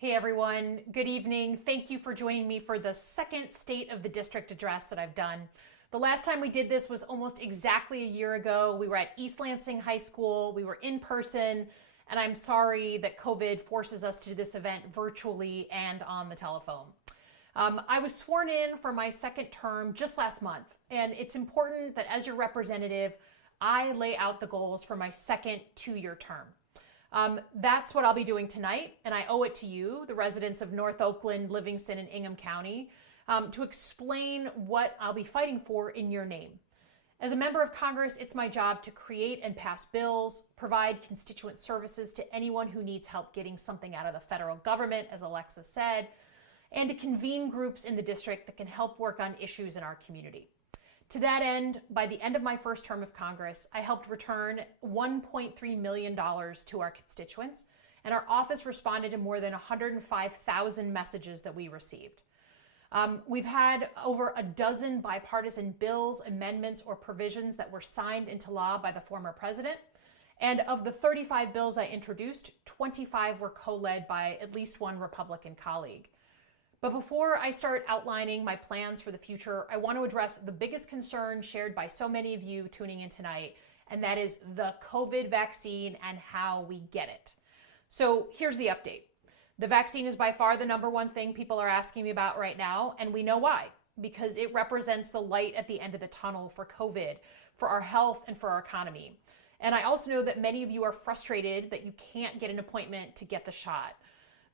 Hey everyone, good evening. Thank you for joining me for the second State of the District address that I've done. The last time we did this was almost exactly a year ago. We were at East Lansing High School, we were in person, and I'm sorry that COVID forces us to do this event virtually and on the telephone. I was sworn in for my second term just last month, and it's important that as your representative, I lay out the goals for my second two-year term. That's what I'll be doing tonight, and I owe it to you, the residents of North Oakland, Livingston, and Ingham County, to explain what I'll be fighting for in your name. As a member of Congress, it's my job to create and pass bills, provide constituent services to anyone who needs help getting something out of the federal government, as Alexa said, and to convene groups in the district that can help work on issues in our community. To that end, by the end of my first term of Congress, I helped return $1.3 million to our constituents, and our office responded to more than 105,000 messages that we received. We've had over a dozen bipartisan bills, amendments, or provisions that were signed into law by the former president. And of the 35 bills I introduced, 25 were co-led by at least one Republican colleague. But before I start outlining my plans for the future, I want to address the biggest concern shared by so many of you tuning in tonight, and that is the COVID vaccine and how we get it. So here's the update. The vaccine is by far the number one thing people are asking me about right now, and we know why, because it represents the light at the end of the tunnel for COVID, for our health, and for our economy. And I also know that many of you are frustrated that you can't get an appointment to get the shot.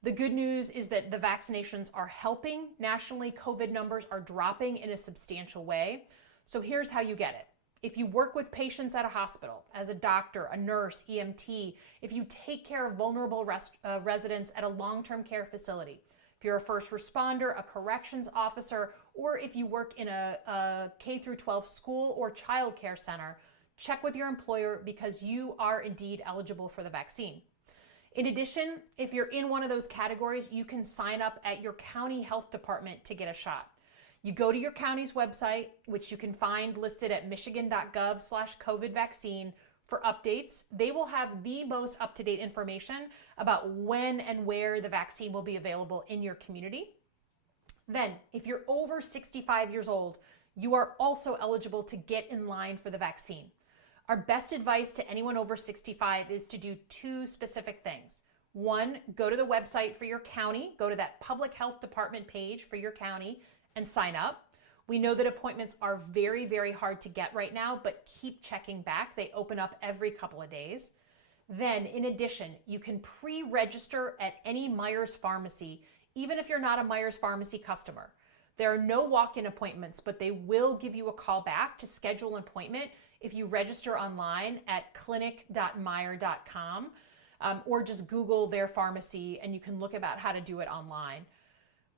The good news is that the vaccinations are helping. Nationally, COVID numbers are dropping in a substantial way. So here's how you get it. If you work with patients at a hospital, as a doctor, a nurse, EMT, if you take care of vulnerable residents at a long-term care facility, if you're a first responder, a corrections officer, or if you work in a K-12 school or child care center, check with your employer because you are indeed eligible for the vaccine. In addition, if you're in one of those categories, you can sign up at your county health department to get a shot. You go to your county's website, which you can find listed at michigan.gov/COVID vaccine for updates. They will have the most up-to-date information about when and where the vaccine will be available in your community. Then, if you're over 65 years old, you are also eligible to get in line for the vaccine. Our best advice to anyone over 65 is to do two specific things. One, go to the website for your county, go to that public health department page for your county and sign up. We know that appointments are very, very hard to get right now, but keep checking back. They open up every couple of days. Then, in addition, you can pre-register at any Myers Pharmacy, even if you're not a Myers Pharmacy customer. There are no walk-in appointments, but they will give you a call back to schedule an appointment if you register online at clinic.meijer.com or just Google their pharmacy and you can look about how to do it online.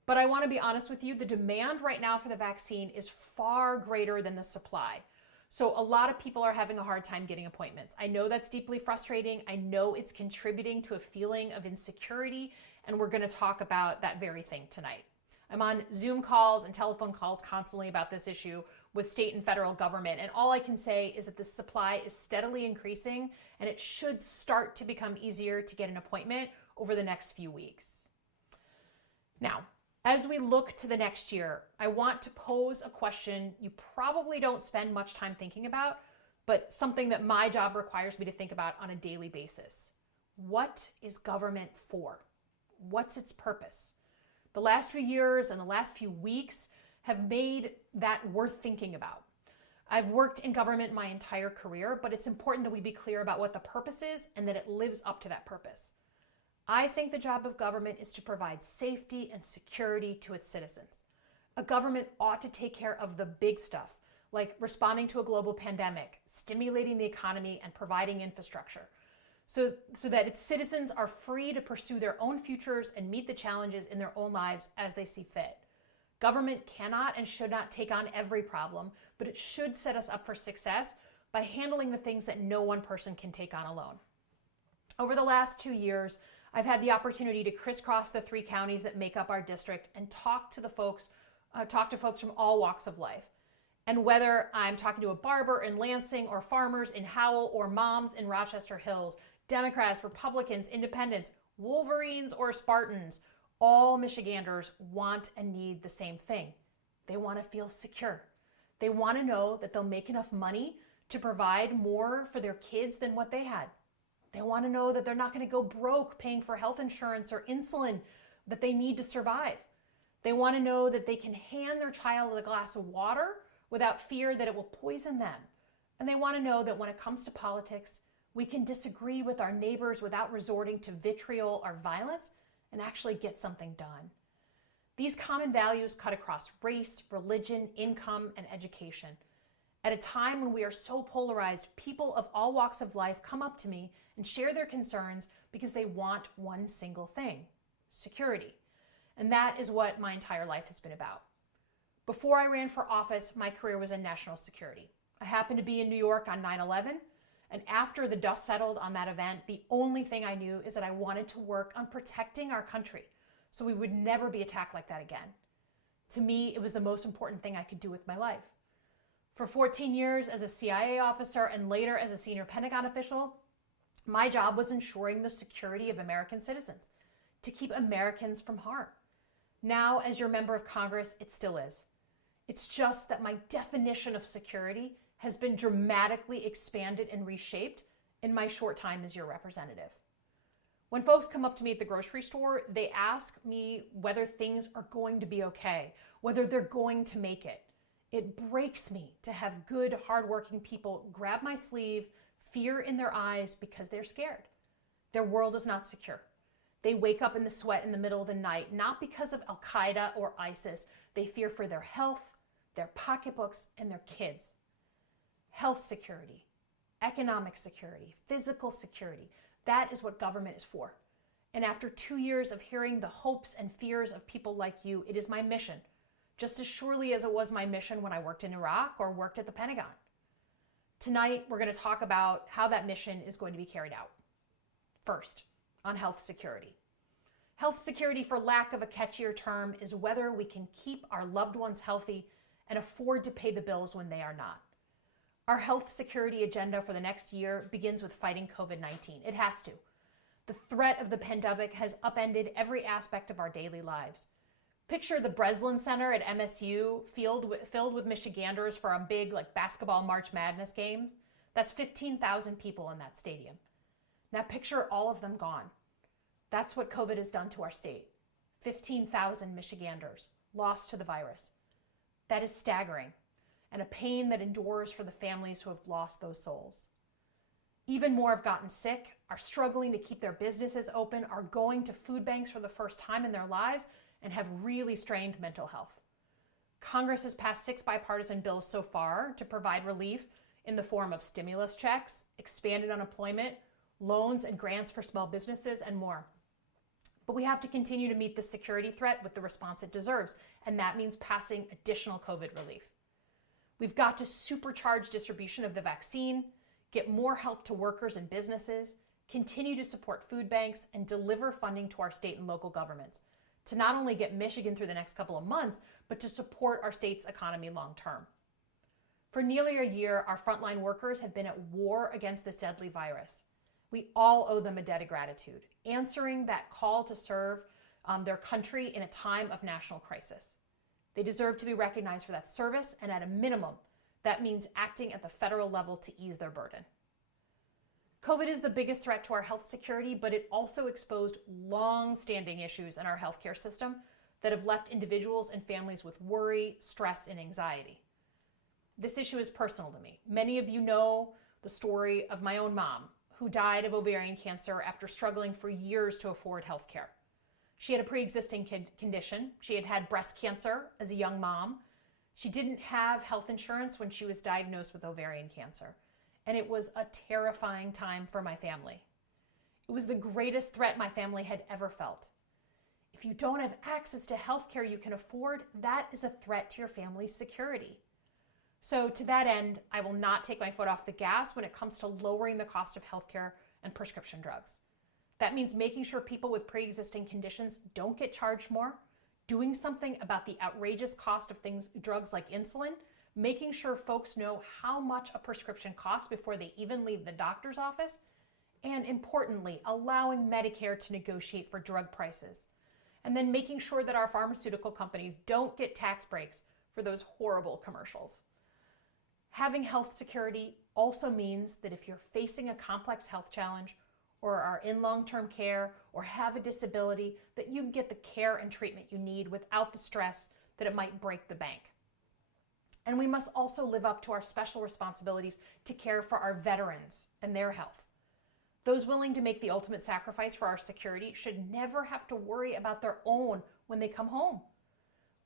But I want to be honest with you, the demand right now for the vaccine is far greater than the supply. So a lot of people are having a hard time getting appointments. I know that's deeply frustrating. I know it's contributing to a feeling of insecurity, and we're going to talk about that very thing tonight. I'm on Zoom calls and telephone calls constantly about this issue with state and federal government. And all I can say is that the supply is steadily increasing and it should start to become easier to get an appointment over the next few weeks. Now, as we look to the next year, I want to pose a question you probably don't spend much time thinking about, but something that my job requires me to think about on a daily basis. What is government for? What's its purpose? The last few years and the last few weeks have made that worth thinking about. I've worked in government my entire career, but it's important that we be clear about what the purpose is and that it lives up to that purpose. I think the job of government is to provide safety and security to its citizens. A government ought to take care of the big stuff, like responding to a global pandemic, stimulating the economy, and providing infrastructure, so that its citizens are free to pursue their own futures and meet the challenges in their own lives as they see fit. Government cannot and should not take on every problem, but it should set us up for success by handling the things that no one person can take on alone. Over the last 2 years, I've had the opportunity to crisscross the 3 counties that make up our district and talk to folks from all walks of life. And whether I'm talking to a barber in Lansing or farmers in Howell or moms in Rochester Hills, Democrats, Republicans, Independents, Wolverines or Spartans, All Michiganders want and need the same thing. They want to feel secure. They want to know that they'll make enough money to provide more for their kids than what they had. They want to know that they're not going to go broke paying for health insurance or insulin that they need to survive. They want to know that they can hand their child a glass of water without fear that it will poison them. And they want to know that when it comes to politics, we can disagree with our neighbors without resorting to vitriol or violence and actually get something done. These common values cut across race, religion, income, and education. At a time when we are so polarized, people of all walks of life come up to me and share their concerns because they want one single thing: security. And that is what my entire life has been about. Before I ran for office, my career was in national security. I happened to be in New York on 9/11, and after the dust settled on that event, the only thing I knew is that I wanted to work on protecting our country so we would never be attacked like that again. To me, it was the most important thing I could do with my life. For 14 years as a CIA officer and later as a senior Pentagon official, my job was ensuring the security of American citizens, to keep Americans from harm. Now, as your member of Congress, it still is. It's just that my definition of security has been dramatically expanded and reshaped in my short time as your representative. When folks come up to me at the grocery store, they ask me whether things are going to be okay, whether they're going to make it. It breaks me to have good, hardworking people grab my sleeve, fear in their eyes because they're scared. Their world is not secure. They wake up in the sweat in the middle of the night, not because of Al-Qaeda or ISIS. They fear for their health, their pocketbooks, and their kids. Health security, economic security, physical security, that is what government is for. And after 2 years of hearing the hopes and fears of people like you, it is my mission, just as surely as it was my mission when I worked in Iraq or worked at the Pentagon. Tonight, we're going to talk about how that mission is going to be carried out. First, on health security. Health security, for lack of a catchier term, is whether we can keep our loved ones healthy and afford to pay the bills when they are not. Our health security agenda for the next year begins with fighting COVID-19. It has to. The threat of the pandemic has upended every aspect of our daily lives. Picture the Breslin Center at MSU filled with Michiganders for a big basketball March Madness game. That's 15,000 people in that stadium. Now picture all of them gone. That's what COVID has done to our state. 15,000 Michiganders lost to the virus. That is staggering, and a pain that endures for the families who have lost those souls. Even more have gotten sick, are struggling to keep their businesses open, are going to food banks for the first time in their lives, and have really strained mental health. Congress has passed 6 bipartisan bills so far to provide relief in the form of stimulus checks, expanded unemployment, loans and grants for small businesses, and more. But we have to continue to meet the security threat with the response it deserves, and that means passing additional COVID relief. We've got to supercharge distribution of the vaccine, get more help to workers and businesses, continue to support food banks, and deliver funding to our state and local governments to not only get Michigan through the next couple of months, but to support our state's economy long term. For nearly a year, our frontline workers have been at war against this deadly virus. We all owe them a debt of gratitude, answering that call to serve their country in a time of national crisis. They deserve to be recognized for that service, and at a minimum, that means acting at the federal level to ease their burden. COVID is the biggest threat to our health security, but it also exposed long-standing issues in our healthcare system that have left individuals and families with worry, stress, and anxiety. This issue is personal to me. Many of you know the story of my own mom, who died of ovarian cancer after struggling for years to afford health care. She had a pre-existing condition. She had had breast cancer as a young mom. She didn't have health insurance when she was diagnosed with ovarian cancer. And it was a terrifying time for my family. It was the greatest threat my family had ever felt. If you don't have access to health care you can afford, that is a threat to your family's security. So to that end, I will not take my foot off the gas when it comes to lowering the cost of healthcare and prescription drugs. That means making sure people with pre-existing conditions don't get charged more, doing something about the outrageous cost of drugs like insulin, making sure folks know how much a prescription costs before they even leave the doctor's office, and importantly, allowing Medicare to negotiate for drug prices. and then making sure that our pharmaceutical companies don't get tax breaks for those horrible commercials. Having health security also means that if you're facing a complex health challenge or are in long-term care or have a disability, that you get the care and treatment you need without the stress that it might break the bank. And we must also live up to our special responsibilities to care for our veterans and their health. Those willing to make the ultimate sacrifice for our security should never have to worry about their own when they come home.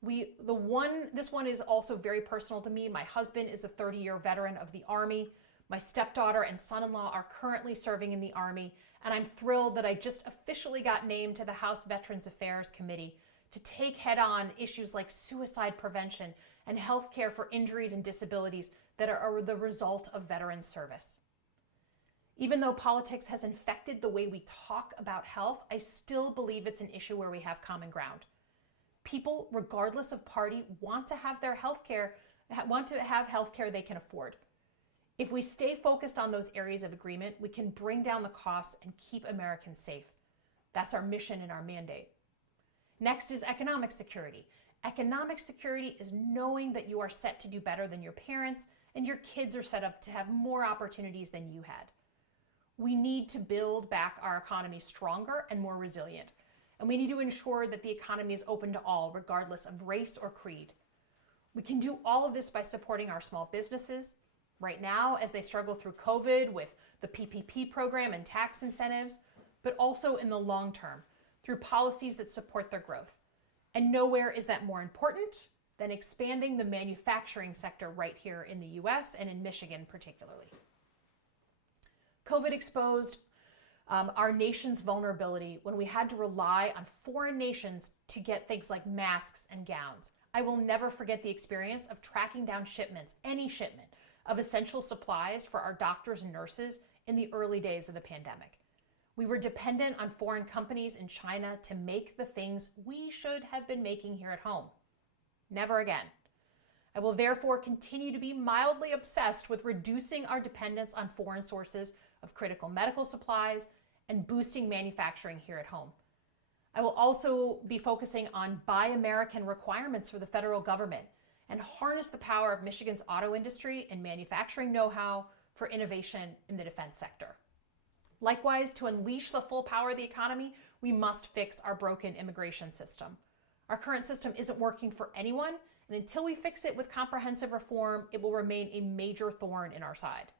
This one is also very personal to me. My husband is a 30-year veteran of the Army. My stepdaughter and son-in-law are currently serving in the Army, and I'm thrilled that I just officially got named to the House Veterans Affairs Committee to take head-on issues like suicide prevention and health care for injuries and disabilities that are the result of veterans' service. Even though politics has infected the way we talk about health, I still believe it's an issue where we have common ground. People, regardless of party, want to have health care they can afford. If we stay focused on those areas of agreement, we can bring down the costs and keep Americans safe. That's our mission and our mandate. Next is economic security. Economic security is knowing that you are set to do better than your parents and your kids are set up to have more opportunities than you had. We need to build back our economy stronger and more resilient. And we need to ensure that the economy is open to all, regardless of race or creed. We can do all of this by supporting our small businesses right now as they struggle through COVID with the PPP program and tax incentives, but also in the long term through policies that support their growth. And nowhere is that more important than expanding the manufacturing sector right here in the US and in Michigan particularly. COVID exposed our nation's vulnerability when we had to rely on foreign nations to get things like masks and gowns. I will never forget the experience of tracking down shipments, any shipment, of essential supplies for our doctors and nurses in the early days of the pandemic. We were dependent on foreign companies in China to make the things we should have been making here at home. Never again. I will therefore continue to be mildly obsessed with reducing our dependence on foreign sources of critical medical supplies and boosting manufacturing here at home. I will also be focusing on Buy American requirements for the federal government and harness the power of Michigan's auto industry and manufacturing know-how for innovation in the defense sector. Likewise, to unleash the full power of the economy, we must fix our broken immigration system. Our current system isn't working for anyone, and until we fix it with comprehensive reform, it will remain a major thorn in our side.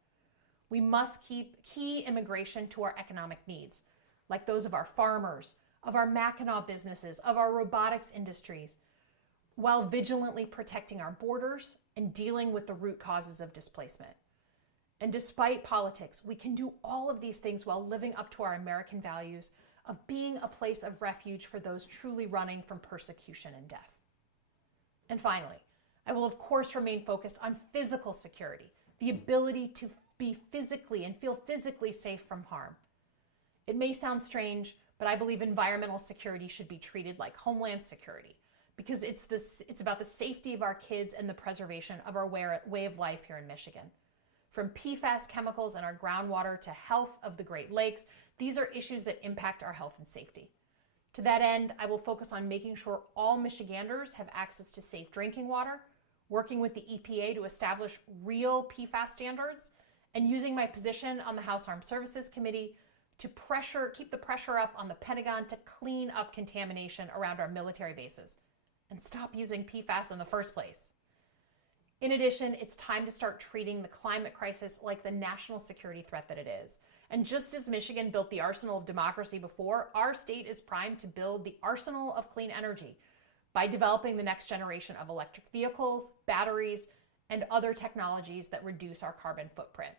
We must keep key immigration to our economic needs, like those of our farmers, of our Mackinac businesses, of our robotics industries, while vigilantly protecting our borders and dealing with the root causes of displacement. And despite politics, we can do all of these things while living up to our American values of being a place of refuge for those truly running from persecution and death. And finally, I will of course remain focused on physical security, the ability to be physically and feel physically safe from harm. It may sound strange, but I believe environmental security should be treated like homeland security because it's about the safety of our kids and the preservation of our way of life here in Michigan. From PFAS chemicals in our groundwater to health of the Great Lakes, these are issues that impact our health and safety. To that end, I will focus on making sure all Michiganders have access to safe drinking water, working with the EPA to establish real PFAS standards, and using my position on the House Armed Services Committee to keep the pressure up on the Pentagon to clean up contamination around our military bases and stop using PFAS in the first place. In addition, it's time to start treating the climate crisis like the national security threat that it is. And just as Michigan built the arsenal of democracy before, our state is primed to build the arsenal of clean energy by developing the next generation of electric vehicles, batteries, and other technologies that reduce our carbon footprint.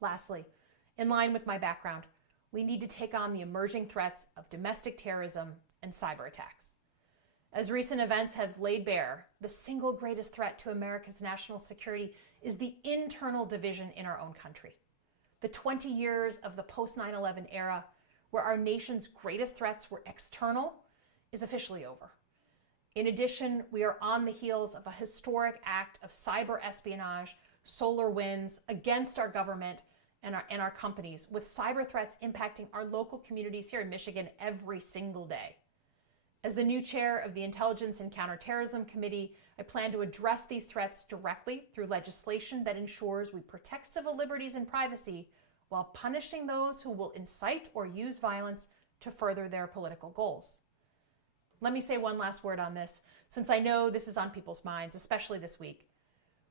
Lastly, in line with my background, we need to take on the emerging threats of domestic terrorism and cyber attacks. As recent events have laid bare, the single greatest threat to America's national security is the internal division in our own country. The 20 years of the post-9/11 era, where our nation's greatest threats were external, is officially over. In addition, we are on the heels of a historic act of cyber espionage, solar winds against our government and our companies, with cyber threats impacting our local communities here in Michigan every single day. As the new chair of the Intelligence and Counterterrorism Committee, I plan to address these threats directly through legislation that ensures we protect civil liberties and privacy while punishing those who will incite or use violence to further their political goals. Let me say one last word on this, since I know this is on people's minds, especially this week.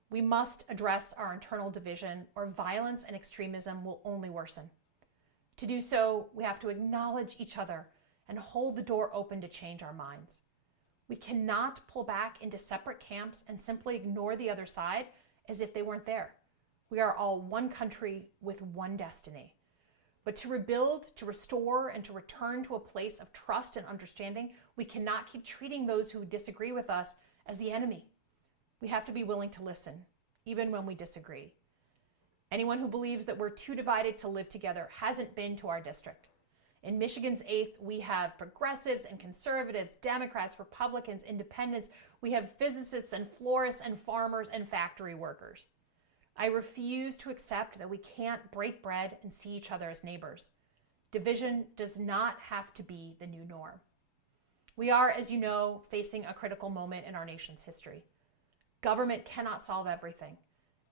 We must address our internal division, or violence and extremism will only worsen. To do so, we have to acknowledge each other and hold the door open to change our minds. We cannot pull back into separate camps and simply ignore the other side as if they weren't there. We are all one country with one destiny. But to rebuild, to restore, and to return to a place of trust and understanding, we cannot keep treating those who disagree with us as the enemy. We have to be willing to listen, even when we disagree. Anyone who believes that we're too divided to live together hasn't been to our district. In Michigan's 8th, we have progressives and conservatives, Democrats, Republicans, independents. We have physicists and florists and farmers and factory workers. I refuse to accept that we can't break bread and see each other as neighbors. Division does not have to be the new norm. We are, as you know, facing a critical moment in our nation's history. Government cannot solve everything,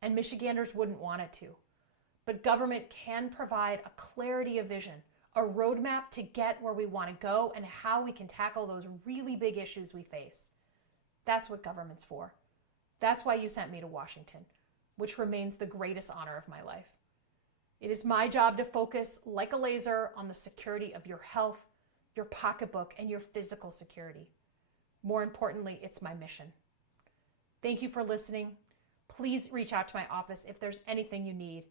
and Michiganders wouldn't want it to. But government can provide a clarity of vision, a roadmap to get where we want to go and how we can tackle those really big issues we face. That's what government's for. That's why you sent me to Washington, which remains the greatest honor of my life. It is my job to focus like a laser on the security of your health, your pocketbook, and your physical security. More importantly, it's my mission. Thank you for listening. Please reach out to my office if there's anything you need.